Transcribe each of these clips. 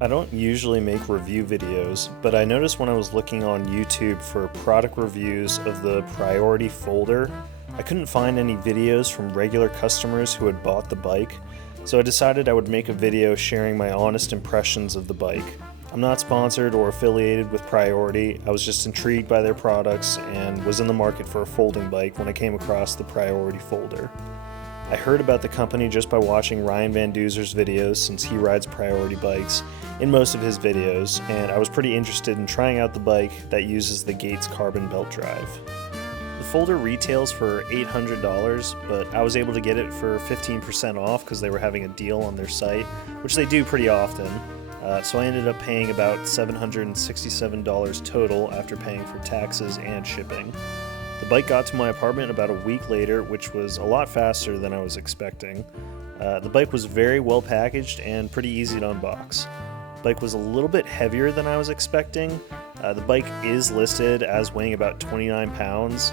I don't usually make review videos, but I noticed when I was looking on YouTube for product reviews of the Priority folder, I couldn't find any videos from regular customers who had bought the bike, so I decided I would make a video sharing my honest impressions of the bike. I'm not sponsored or affiliated with Priority, I was just intrigued by their products and was in the market for a folding bike when I came across the Priority folder. I heard about the company just by watching Ryan Van Duzer's videos since he rides Priority bikes in most of his videos, and I was pretty interested in trying out the bike that uses the Gates carbon belt drive. The folder retails for $800, but I was able to get it for 15% off because they were having a deal on their site, which they do pretty often. So I ended up paying about $767 total after paying for taxes and shipping. The bike got to my apartment about a week later, which was a lot faster than I was expecting. The bike was very well packaged and pretty easy to unbox. The bike was a little bit heavier than I was expecting. The bike is listed as weighing about 29 pounds,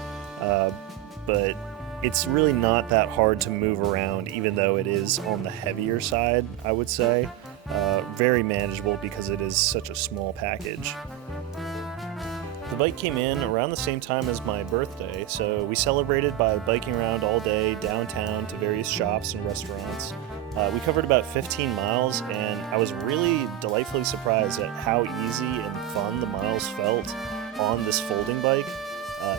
but it's really not that hard to move around, even though it is on the heavier side, I would say. Very manageable because it is such a small package. The bike came in around the same time as my birthday, so we celebrated by biking around all day downtown to various shops and restaurants. We covered about 15 miles, and I was really delightfully surprised at how easy and fun the miles felt on this folding bike.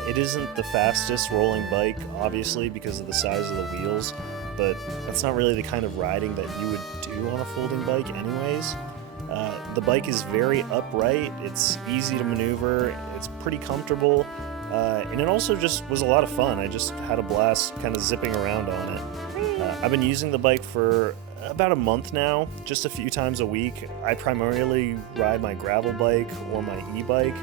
It isn't the fastest rolling bike, obviously, because of the size of the wheels, but that's not really the kind of riding that you would do on a folding bike anyways. The bike is very upright, it's easy to maneuver, it's pretty comfortable, and it also just was a lot of fun. I just had a blast kind of zipping around on it. I've been using the bike for about a month now, just a few times a week. I primarily ride my gravel bike or my e-bike,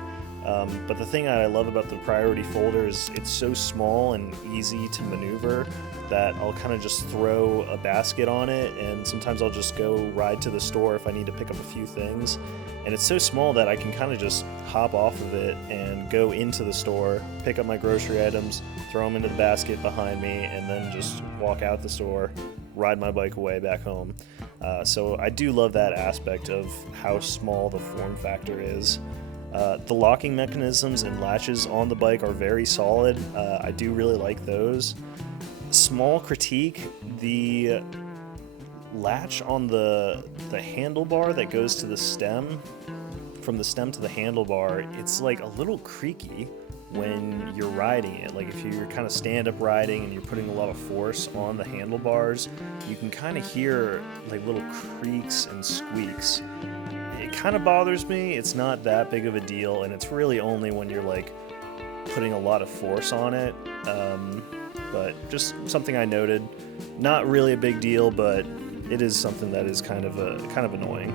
but the thing that I love about the Priority folder is it's so small and easy to maneuver that I'll kind of just throw a basket on it, and sometimes I'll just go ride to the store if I need to pick up a few things. And it's so small that I can kind of just hop off of it and go into the store, pick up my grocery items, throw them into the basket behind me, and then just walk out the store, ride my bike away back home. So I do love that aspect of how small the form factor is. The locking mechanisms and latches on the bike are very solid. I do really like those. Small critique, the latch on the handlebar that goes to the stem, from the stem to the handlebar, it's like a little creaky when you're riding it. Like if you're kind of stand-up riding and you're putting a lot of force on the handlebars, you can kind of hear like little creaks and squeaks. It kind of bothers me. It's not that big of a deal, and it's really only when you're like putting a lot of force on it. But just something I noted. Not really a big deal, but it is something that is kind of annoying.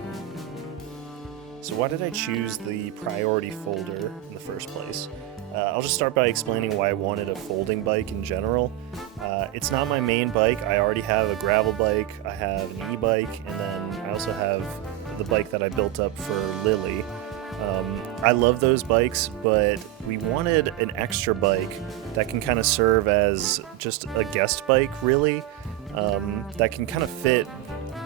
So why did I choose the Priority folder in the first place? I'll just start by explaining why I wanted a folding bike in general. It's not my main bike. I already have a gravel bike, I have an e-bike, and then I also have the bike that I built up for Lily. I love those bikes, but we wanted an extra bike that can kind of serve as just a guest bike, really, that can kind of fit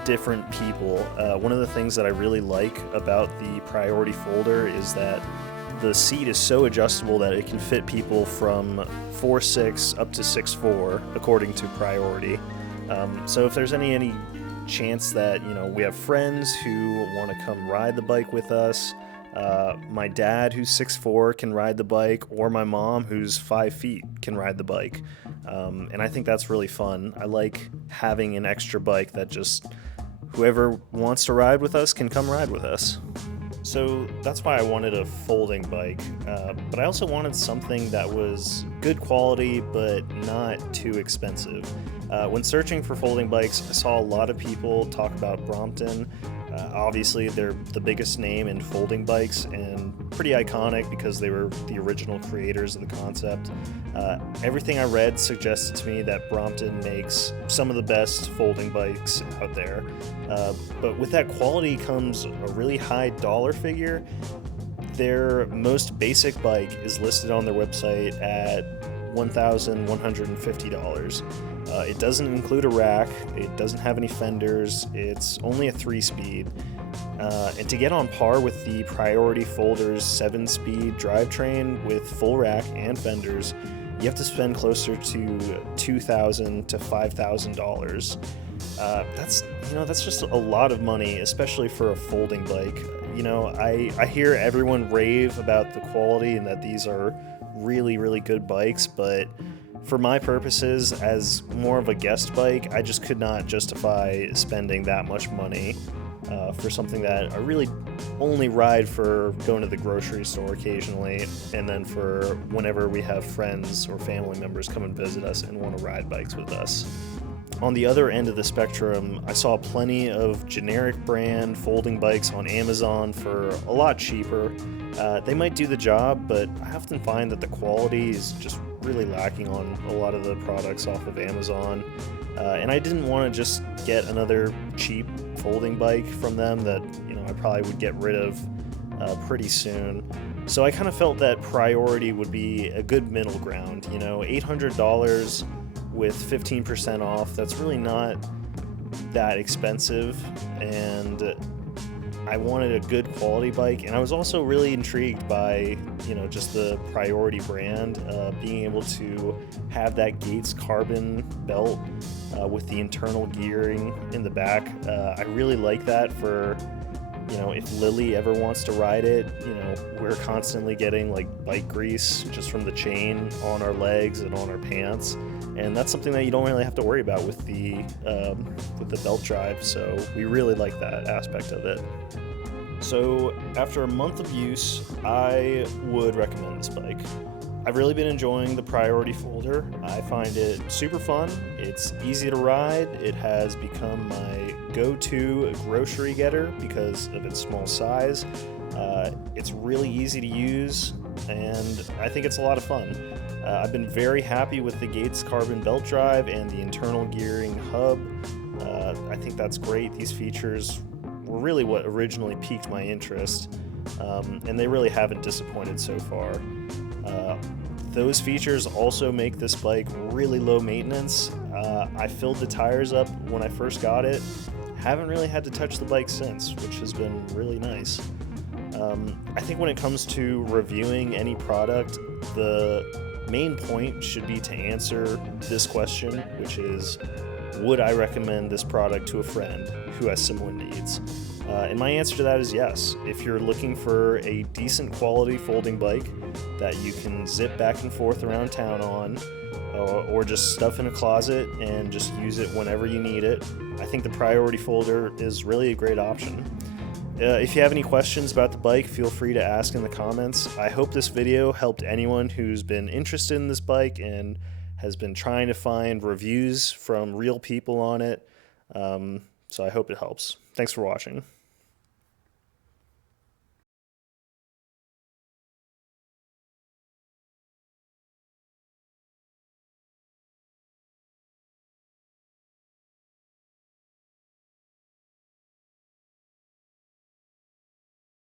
different people. One of the things that I really like about the Priority folder is that the seat is so adjustable that it can fit people from 4'6" up to 6'4", according to Priority. So if there's any chance that, we have friends who want to come ride the bike with us, my dad, who's 6'4", can ride the bike, or my mom, who's 5 feet, can ride the bike. And I think that's really fun. I like having an extra bike that just whoever wants to ride with us can come ride with us. So that's why I wanted a folding bike, but I also wanted something that was good quality but not too expensive. When searching for folding bikes, I saw a lot of people talk about Brompton. Obviously, they're the biggest name in folding bikes and pretty iconic because they were the original creators of the concept. Everything I read suggested to me that Brompton makes some of the best folding bikes out there. But with that quality comes a really high dollar figure. Their most basic bike is listed on their website at $1,150. It doesn't include a rack, it doesn't have any fenders, it's only a 3-speed. And to get on par with the Priority Folder's 7-speed drivetrain with full rack and fenders, you have to spend closer to $2,000 to $5,000. That's just a lot of money, especially for a folding bike. I hear everyone rave about the quality and that these are really, really good bikes, but for my purposes, as more of a guest bike, I just could not justify spending that much money for something that I really only ride for going to the grocery store occasionally, and then for whenever we have friends or family members come and visit us and want to ride bikes with us. On the other end of the spectrum, I saw plenty of generic brand folding bikes on Amazon for a lot cheaper. They might do the job, but I often find that the quality is just really lacking on a lot of the products off of Amazon. And I didn't want to just get another cheap folding bike from them that I probably would get rid of pretty soon. So I kind of felt that Priority would be a good middle ground. $800 with 15% off, that's really not that expensive, and I wanted a good quality bike, and I was also really intrigued by just the Priority brand, being able to have that Gates carbon belt with the internal gearing in the back. I really like that for if Lily ever wants to ride it. We're constantly getting like bike grease just from the chain on our legs and on our pants, and that's something that you don't really have to worry about with the belt drive, so we really like that aspect of it. So after a month of use, I would recommend this bike. I've really been enjoying the Priority Folder. I find it super fun, it's easy to ride, it has become my go-to grocery getter because of its small size. It's really easy to use, and I think it's a lot of fun. I've been very happy with the Gates carbon belt drive and the internal gearing hub. I think that's great. These features were really what originally piqued my interest, and they really haven't disappointed so far. Those features also make this bike really low maintenance. I filled the tires up when I first got it. Haven't really had to touch the bike since, which has been really nice. I think when it comes to reviewing any product, the main point should be to answer this question, which is, would I recommend this product to a friend who has similar needs? And my answer to that is yes. If you're looking for a decent quality folding bike that you can zip back and forth around town on, or just stuff in a closet and just use it whenever you need it, I think the Priority Folder is really a great option. If you have any questions about the bike, feel free to ask in the comments. I hope this video helped anyone who's been interested in this bike and has been trying to find reviews from real people on it. So I hope it helps. Thanks for watching.